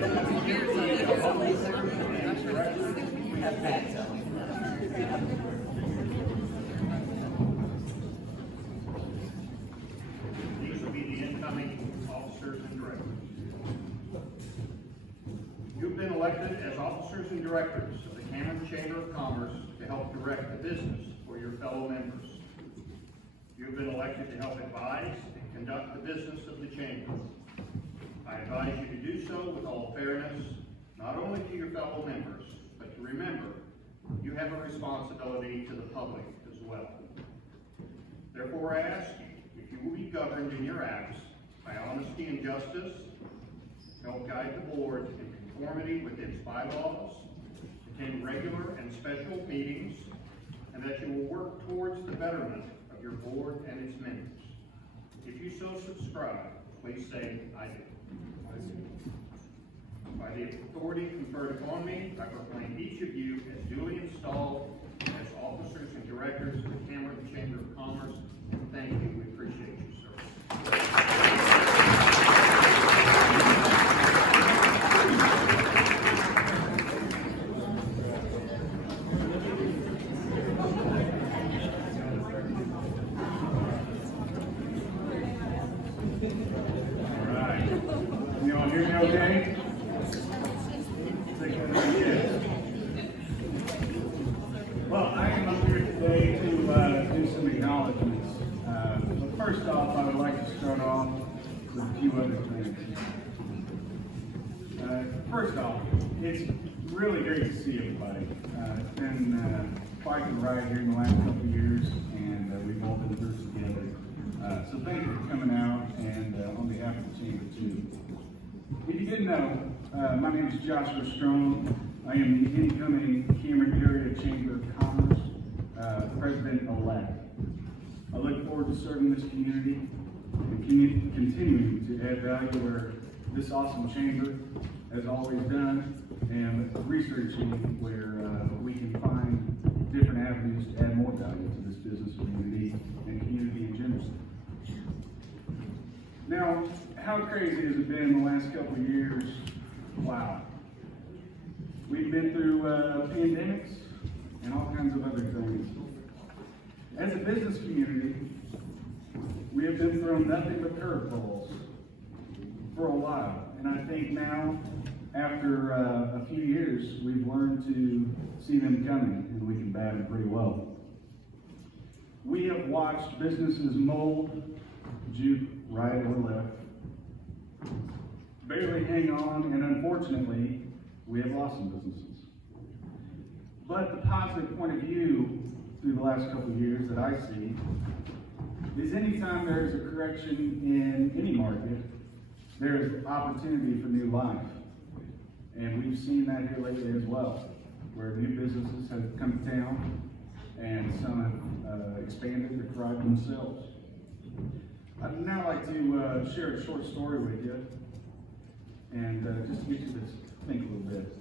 These will be the incoming officers and directors. You've been elected as officers and directors of the Cameron Chamber of Commerce to help direct the business for your fellow members. You have been elected to help advise and conduct the business of the Chamber. I advise you to do so with all fairness, not only to your fellow members, but to remember you have a responsibility to the public as well. Therefore, I ask you, if you will be governed in your acts by honesty and justice, help guide the board in conformity with its bylaws, attend regular and special meetings, and that you will work towards the betterment of your board and its members. If you so subscribe, please say, I do. By the authority conferred upon me, I proclaim each of you as duly installed as officers and directors of the Cameron Chamber of Commerce. And thank you. We appreciate you, sir. All right. Can you all hear me okay? Well, I am up here today to do some acknowledgments. But first off, I would like to start off with a few other things. First off, it's really great to see everybody. It's been quite the ride here in the last couple of years, and we've all been through it together. So thank you for coming out, and on behalf of the Chamber too. If you didn't know, my name is Joshua Strong. I am the incoming Cameron Area Chamber of Commerce President-elect. I look forward to serving this community and continuing to add value where this awesome chamber has always done, and researching where we can find different avenues to add more value to this business community and community in general. Now, how crazy has it been in the last couple of years? Wow. We've been through pandemics and all kinds of other things. As a business community, we have been thrown nothing but curveballs for a while. And I think now, after a few years, we've learned to see them coming, and we can bat them pretty well. We have watched businesses mold, juke right or left, barely hang on, and unfortunately, we have lost some businesses. But the positive point of view through the last couple of years that I see is anytime there is a correction in any market, there is opportunity for new life. And we've seen that here lately as well, where new businesses have come to town and some have expanded to thrive themselves. I'd now like to share a short story with you and just get you to think a little bit.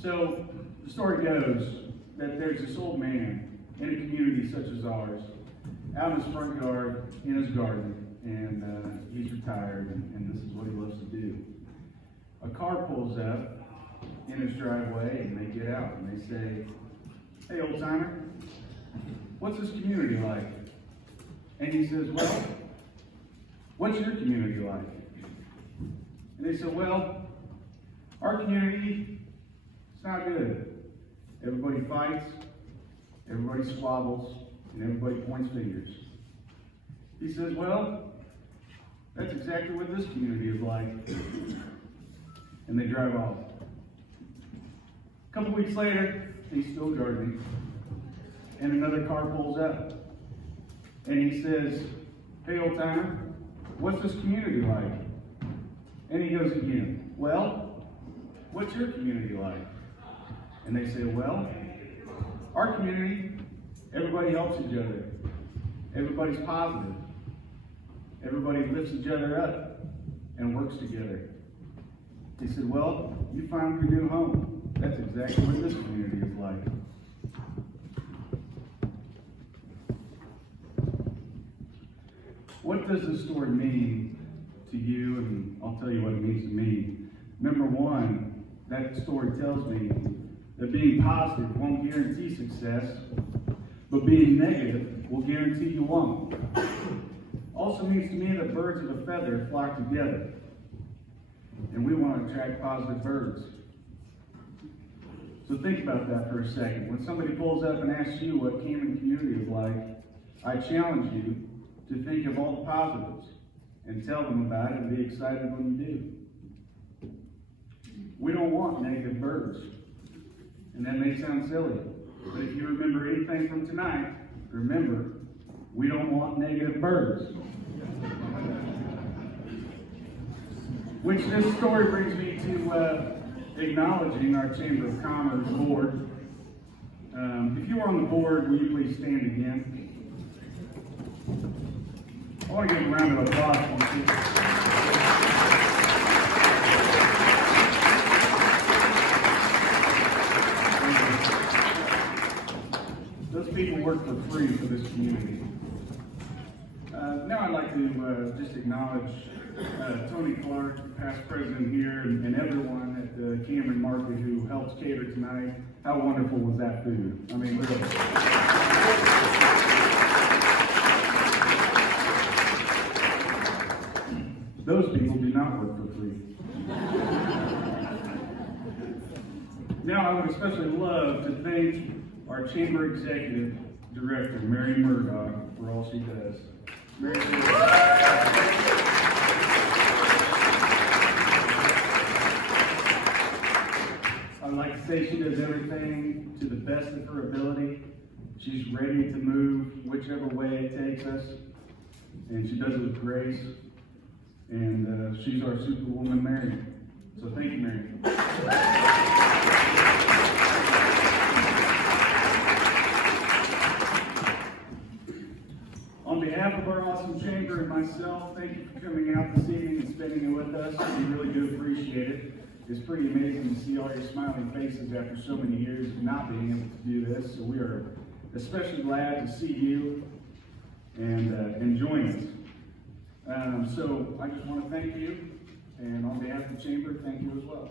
So the story goes that there's this old man in a community such as ours, out in his front yard, in his garden, and he's retired, and this is what he loves to do. A car pulls up in his driveway, and they get out, and they say, "Hey, old timer, what's this community like?" And he says, "Well, what's your community like?" And they said, "Well, our community, it's not good. Everybody fights, everybody squabbles, and everybody points fingers." He says, "Well, that's exactly what this community is like." And they drive off. A couple weeks later, he's still gardening, and another car pulls up. And he says, "Hey, old timer, what's this community like?" And he goes again, "Well, what's your community like?" And they say, "Well, our community, everybody helps each other. Everybody's positive. Everybody lifts each other up and works together." He said, "Well, you found your new home. That's exactly what this community is like." What does this story mean to you? And I'll tell you what it means to me. Number one, that story tells me that being positive won't guarantee success, but being negative will guarantee you won't. Also means to me that birds of a feather flock together, and we want to attract positive birds. So think about that for a second. When somebody pulls up and asks you what Cameron community is like, I challenge you to think of all the positives and tell them about it and be excited when you do. We don't want negative birds. And that may sound silly, but if you remember anything from tonight, remember, we don't want negative birds. Which this story brings me to acknowledging our Chamber of Commerce board. If you are on the board, will you please stand again? I want to give a round of applause for you. Those people work for free for this community. Now I'd like to just acknowledge Tony Clark, past president here, and everyone at the Cameron Market who helped cater tonight. How wonderful was that food? I mean, really. Those people do not work for free. Now I would especially love to thank our Chamber Executive Director, Mary Murdoch, for all she does. Mary, I'd like to say she does everything to the best of her ability. She's ready to move whichever way it takes us, and she does it with grace. And she's our superwoman, Mary. So thank you, Mary. On behalf of our awesome chamber and myself, thank you for coming out this evening and spending it with us. We really do appreciate it. It's pretty amazing to see all your smiling faces after so many years of not being able to do this. So we are especially glad to see you and join us. So I just want to thank you, and on behalf of the chamber, thank you as well.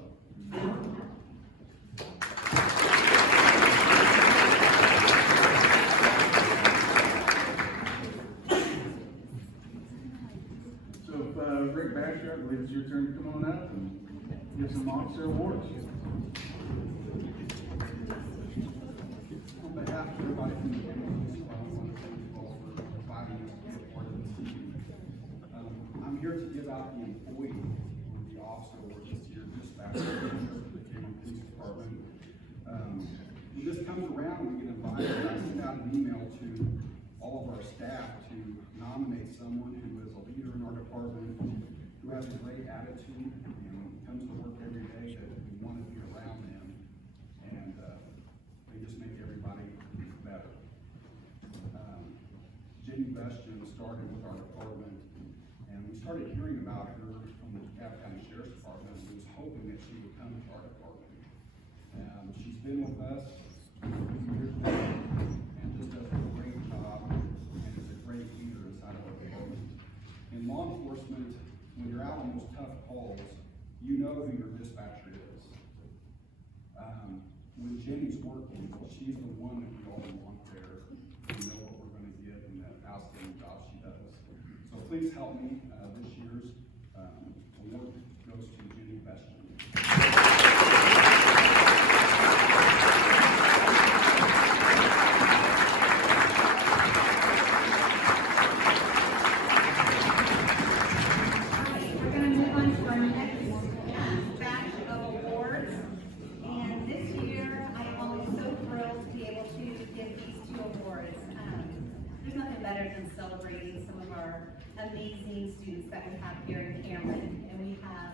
So if Rick Basher, I believe it's your turn to come on up and give some officer awards. On behalf of everybody from the community, I want to thank you all for inviting us to be a part of this evening. I'm here to give out the employee or the officer award this year, dispatcher for the Cameron Police Department. When this comes around, we get invited. I send out an email to all of our staff to nominate someone who is a leader in our department, who has a great attitude, comes to work every day that we want to be around them, and they just make everybody better. Jenny Bestian started with our department, and we started hearing about her from the DeKalb County Sheriff's Department, and was hoping that she would come to our department. She's been with us for years now, and just does a great job, and is a great leader inside of our department. In law enforcement, when you're out on those tough calls, you know who your dispatcher is. When Jenny's working, she's the one that we all want there. We know what we're going to get and the outstanding job she does. So please help me. This year's award goes to Jenny Bestian. Celebrating some of our amazing students that we have here in Cameron, and we have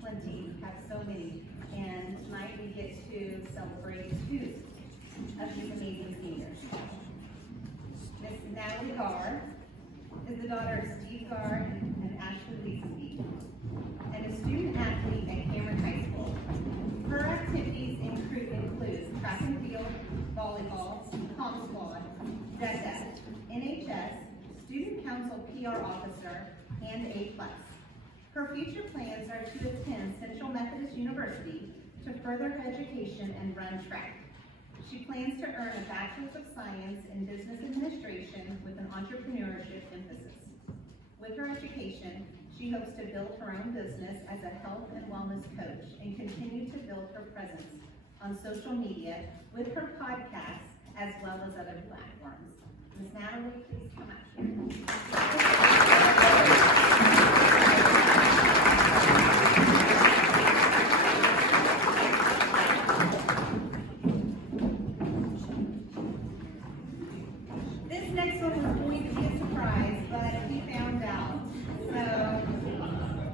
plenty, we have so many, and tonight we get to celebrate two of these amazing seniors. Miss Natalie Garr is the daughter of Steve Garr and Ashley Leesky, and a student athlete at Cameron High School. Her activities include track and field, volleyball, comp squad, DESA, NHS, Student Council PR Officer, and A+. Her future plans are to attend Central Methodist University to further her education and run track. She plans to earn a Bachelor's of Science in Business Administration with an entrepreneurship emphasis. With her education, she hopes to build her own business as a health and wellness coach and continue to build her presence on social media with her podcast as well as other platforms. Ms. Natalie, please come up here. This next one was going to be a surprise, but we found out. So,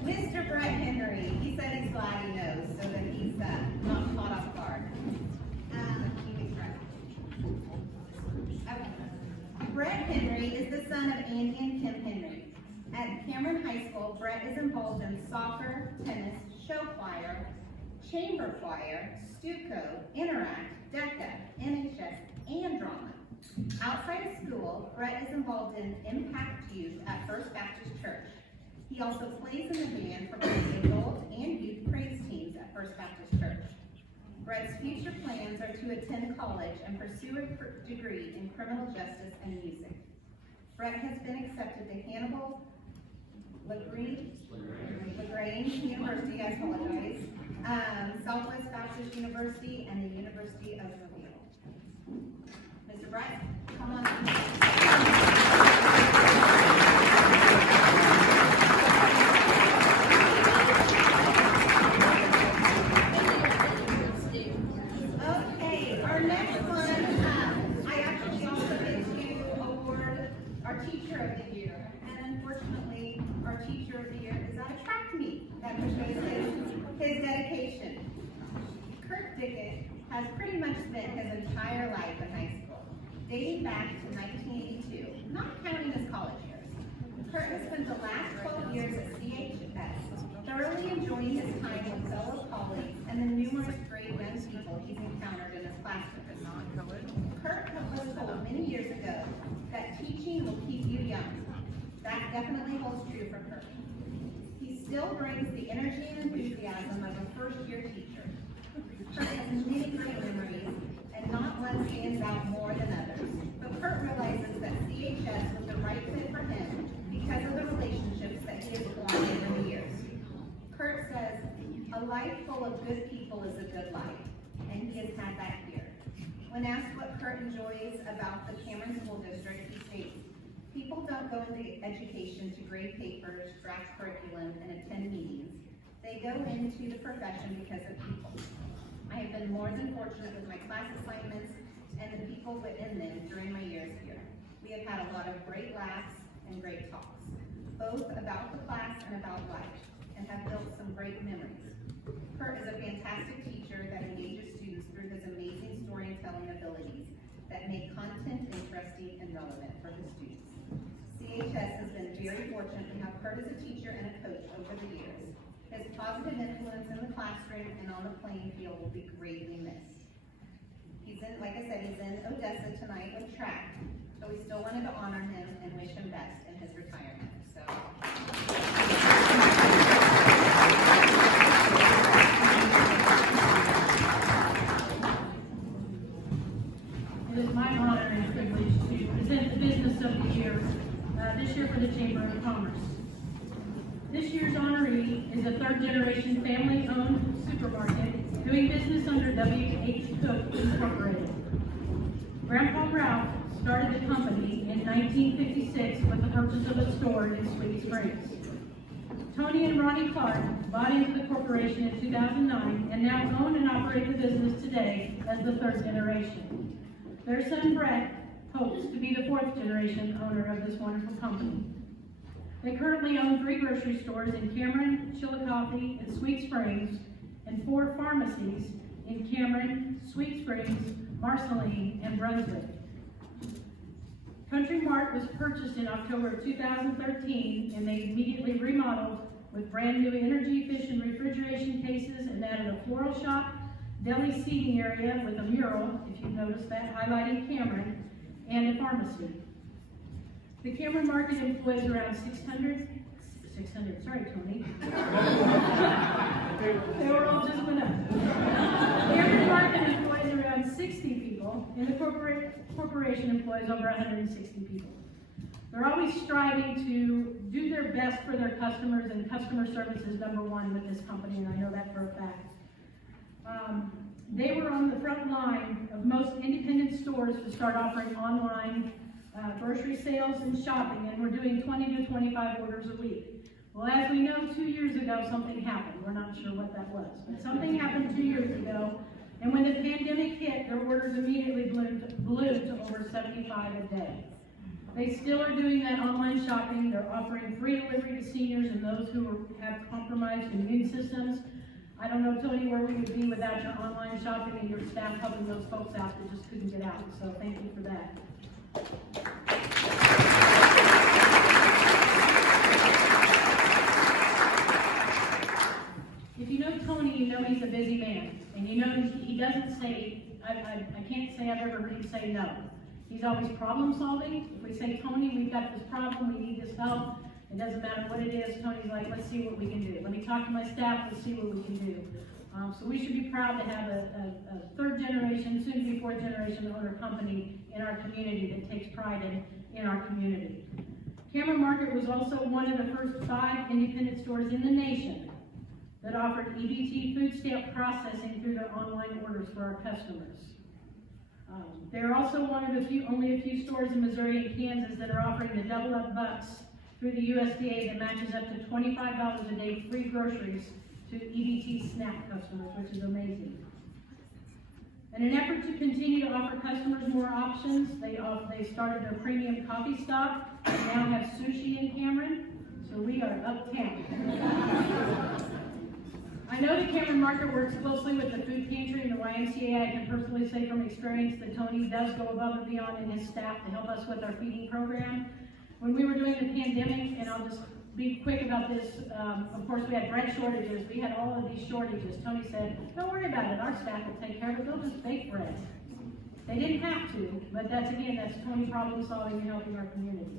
Mr. Brett Henry, he said he's glad he knows so that he's not caught off guard. Okay. Brett Henry is the son of Andy and Kim Henry. At Cameron High School, Brett is involved in soccer, tennis, show choir, chamber choir, Stuco, Interact, DECA, NHS, and drama. Outside of school, Brett is involved in Impact Youth at First Baptist Church. He also plays in the band for both the adult and youth praise teams at First Baptist Church. Brett's future plans are to attend college and pursue a degree in criminal justice and music. Brett has been accepted to Hannibal LaGrange University, I apologize, Southwest Baptist University, and the University of Mobile. Mr. Brett, come on. Okay, our next one, I actually also get to award our Teacher of the Year. And unfortunately, our Teacher of the Year is at a track meet that shows his dedication. Kurt Dickett has pretty much spent his entire life in high school, dating back to 1982, not counting his college years. Kurt has spent the last 12 years at CHS, thoroughly enjoying his time with fellow colleagues and the numerous great young people he's encountered in his classroom. Kurt was told many years ago that teaching will keep you young. That definitely holds true for Kurt. He still brings the energy and enthusiasm of a first-year teacher. Kurt has many great memories, and not one stands out more than others. But Kurt realizes that CHS was the right fit for him because of the relationships that he has formed over the years. Kurt says, "A life full of good people is a good life," and he has had that here. When asked what Kurt enjoys about the Cameron School District, he states, "People don't go into education to grade papers, draft curriculum, and attend meetings. They go into the profession because of people. I have been more than fortunate with my class assignments and the people within them during my years here. We have had a lot of great laughs and great talks, both about the class and about life, and have built some great memories. Kurt is a fantastic teacher that engages students through his amazing storytelling abilities that make content interesting and relevant for his students. CHS has been very fortunate to have Kurt as a teacher and a coach over the years. His positive influence in the classroom and on the playing field will be greatly missed." He's in, like I said, he's in Odessa tonight with track, so we still wanted to honor him and wish him best in his retirement. So. It is my honor and privilege to present the Business of the Year this year for the Chamber of Commerce. This year's honoree is a third-generation family-owned supermarket doing business under W.H. Cook Incorporated. Grandpa Ralph started the company in 1956 with the purchase of a store in Sweet Springs. Tony and Ronnie Clark bought into the corporation in 2009 and now own and operate the business today as the third generation. Their son Brett hopes to be the fourth generation owner of this wonderful company. They currently own 3 grocery stores in Cameron, Chillicothe, and Sweet Springs, and 4 pharmacies in Cameron, Sweet Springs, Marceline, and Brunswick. Country Mart was purchased in October of 2013, and they immediately remodeled with brand new energy efficient refrigeration cases and added a floral shop, deli seating area with a mural, if you've noticed that, highlighting Cameron, and a pharmacy. The Cameron Market employs around 600 600, sorry, Tony. They were all just went up. The average market employs around 60 people, and the corporation employs over 160 people. They're always striving to do their best for their customers, and customer service is number one with this company, and I know that for a fact. They were on the front line of most independent stores to start offering online grocery sales and shopping, and we're doing 20 to 25 orders a week. Well, as we know, 2 years ago, something happened. We're not sure what that was, but something happened 2 years ago, and when the pandemic hit, their orders immediately ballooned to over 75 a day. They still are doing that online shopping. They're offering free delivery to seniors and those who have compromised immune systems. I don't know, Tony, where we would be without your online shopping and your staff helping those folks out that just couldn't get out. So thank you for that. If you know Tony, you know he's a busy man. And you know he doesn't say, I can't say I've ever heard him say no. He's always problem solving. If we say, Tony, we've got this problem, we need this help, it doesn't matter what it is, Tony's like, let's see what we can do. Let me talk to my staff, let's see what we can do. So we should be proud to have a third generation, soon to be fourth generation owner company in our community that takes pride in our community. Cameron Market was also one of the first 5 independent stores in the nation that offered EBT food stamp processing through their online orders for our customers. They're also one of only a few stores in Missouri and Kansas that are offering the double up bucks through the USDA that matches up to $25 a day free groceries to EBT SNAP customers, which is amazing. In an effort to continue to offer customers more options, they started their premium coffee stock and now have sushi in Cameron, so we are uptown. I know the Cameron Market works closely with the food pantry and the YMCA. I can personally say from experience that Tony does go above and beyond in his staff to help us with our feeding program. When we were doing the pandemic, and I'll just be quick about this, of course we had bread shortages, we had all of these shortages. Tony said, don't worry about it, our staff will take care of it, they'll just bake bread. They didn't have to, but that's Tony problem solving and helping our community.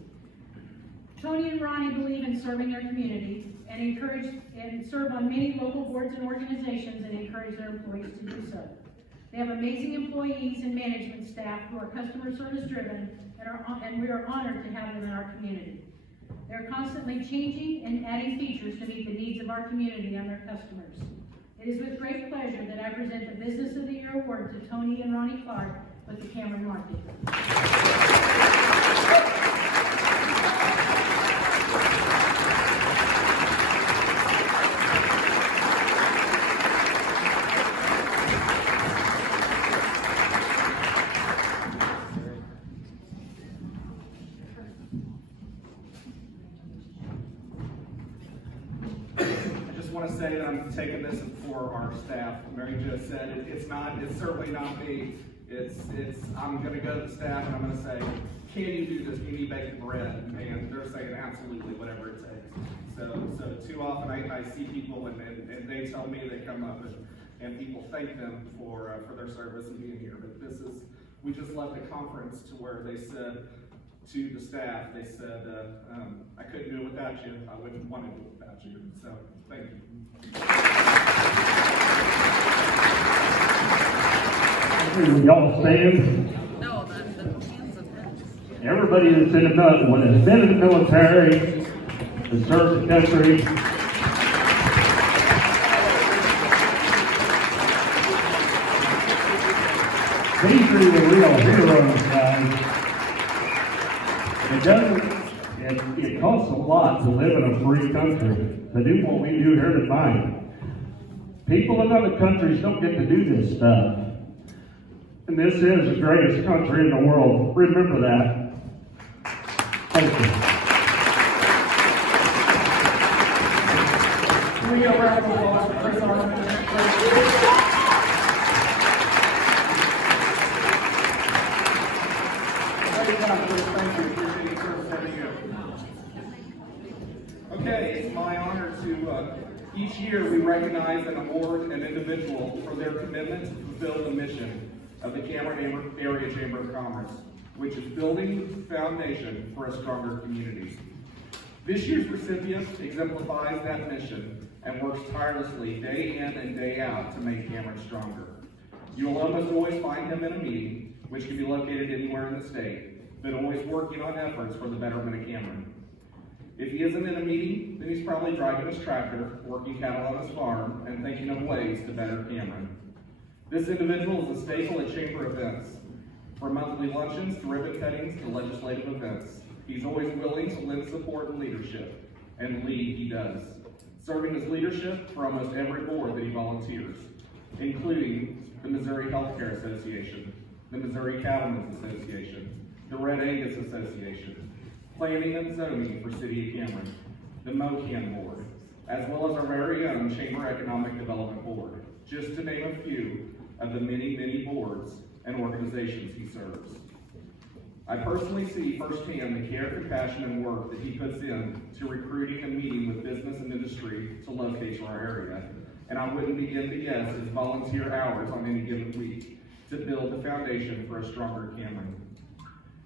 Tony and Ronnie believe in serving their community and encourage and serve on many local boards and organizations and encourage their employees to do so. They have amazing employees and management staff who are customer service driven and we are honored to have them in our community. They're constantly changing and adding features to meet the needs of our community and their customers. It is with great pleasure that I present the Business of the Year Award to Tony and Ronnie Clark with the Cameron Market. I want to say that I'm taking this for our staff. Mary just said it's certainly not me. I'm going to go to the staff and I'm going to say, can you do this? Can you bake the bread? And they're saying absolutely, whatever it takes. So too often I see people and they tell me, they come up and people thank them for their service and being here. But we just left a conference to where they said to the staff, they said, I couldn't do it without you. I wouldn't want to do it without you. So thank you. Y'all stand. No, the hands of him. Everybody that's in has been in the military, has served the country. These are the real heroes, guys. It costs a lot to live in a free country, to do what we do here tonight. People in other countries don't get to do this stuff. And this is the greatest country in the world. Remember that. Thank you. Can we go round of applause for Chris Armand? Thank you. Appreciate your service every year. Okay, it's my honor to, each year we recognize and award an individual for their commitment to fulfill the mission of the Cameron Area Chamber of Commerce, which is building the foundation for a stronger community. This year's recipient exemplifies that mission and works tirelessly day in and day out to make Cameron stronger. You will almost always find him in a meeting, which can be located anywhere in the state, but always working on efforts for the betterment of Cameron. If he isn't in a meeting, then he's probably driving his tractor, working cattle on his farm, and thinking of ways to better Cameron. This individual is a staple at chamber events. From monthly luncheons to ribbon cuttings to legislative events, he's always willing to lend support and leadership, and lead he does, serving as leadership for almost every board that he volunteers, including the Missouri Healthcare Association, the Missouri Cattlemen's Association, the Red Angus Association, Planning and Zoning for City of Cameron, the MOCAN Board, as well as our very own Chamber Economic Development Board, just to name a few of the many, many boards and organizations he serves. I personally see firsthand the care, compassion, and work that he puts in to recruiting and meeting with business and industry to locate to our area, and I wouldn't begin to guess his volunteer hours on any given week to build the foundation for a stronger Cameron.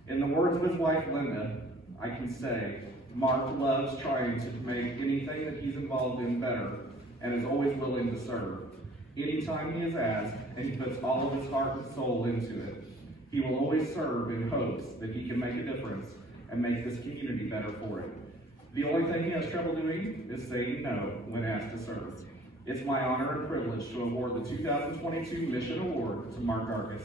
In the words of his wife, Linda, I can say, Mark loves trying to make anything that he's involved in better and is always willing to serve. Anytime he is asked, and he puts all of his heart and soul into it, he will always serve in hopes that he can make a difference and make this community better for it. The only thing he has trouble doing is saying no when asked to serve. It's my honor and privilege to award the 2022 Mission Award to Mark Argus.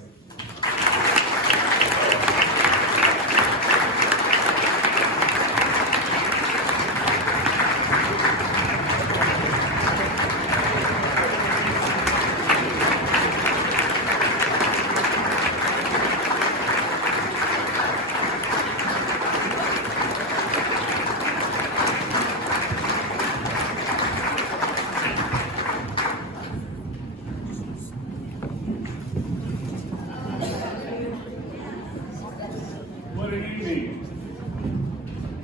What an evening.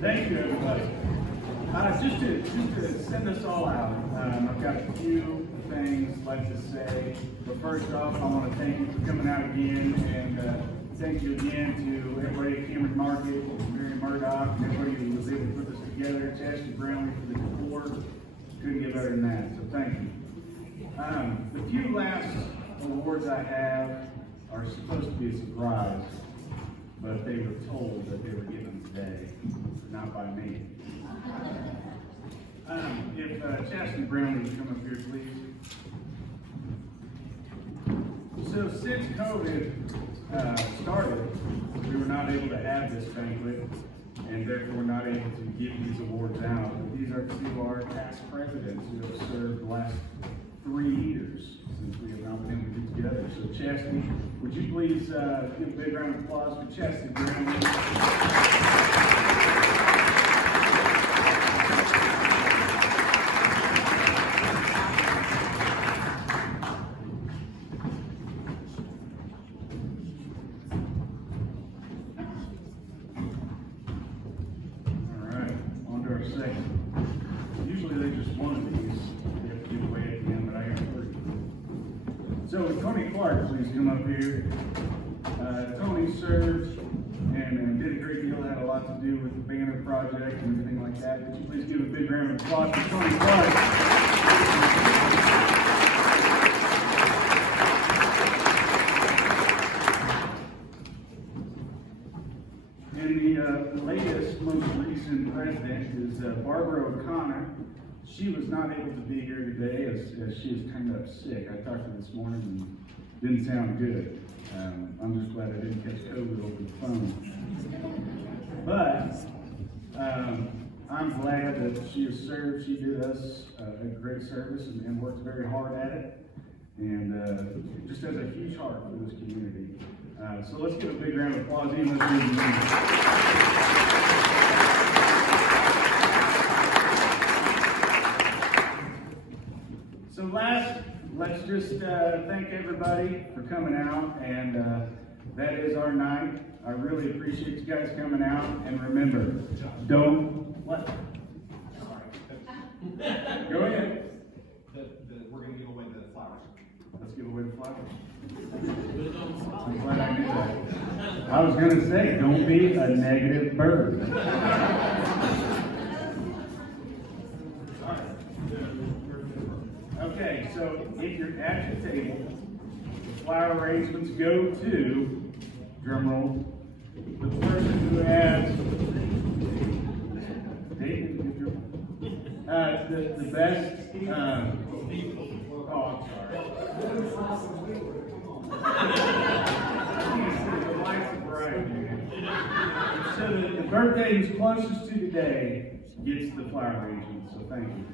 Thank you, everybody. Just to send us all out, I've got a few things I'd like to say. But first off, I want to thank you for coming out again, and thank you again to everybody at Cameron Market, Mary Murdoch, and everybody who was able to put this together, Chastity Brownlee for the decor. Couldn't get better than that, so thank you. The few last awards I have are supposed to be a surprise, but they were told that they were given today, not by me. If Chastity Brownlee would come up here, please. So since COVID started, we were not able to have this banquet, and therefore we're not able to give these awards out. But these are to our past presidents who have served the last 3 years since we have not been able to get together. So Chastity, would you please give a big round of applause for Chastity Brownlee? Usually they just one of these. They have to give away at the end, but I got 3. So Tony Clark, please come up here. Tony served and did a great deal, had a lot to do with the banner project and everything like that. Would you please give a big round of applause for Tony Clark? And the latest, most recent president is Barbara O'Connor. She was not able to be here today as she is turned up sick. I talked to her this morning and didn't sound good. I'm just glad I didn't catch COVID over the phone. But I'm glad that she has served. She did us a great service and worked very hard at it. And just has a huge heart for this community. So let's give a big round of applause. Even So last, let's just thank everybody for coming out, and that is our night. I really appreciate you guys coming out, and remember, don't, what? Go ahead. We're going to give away the flowers. Let's give away the flowers. I'm glad I knew that. I was going to say, don't be a negative bird. Okay, so if you're at your table, the flower arrangements go to, drum roll, the person who has, David, the best, oh, I'm sorry. The lights are bright, man. So the birthday who's closest to today gets the flower arrangement, so thank you.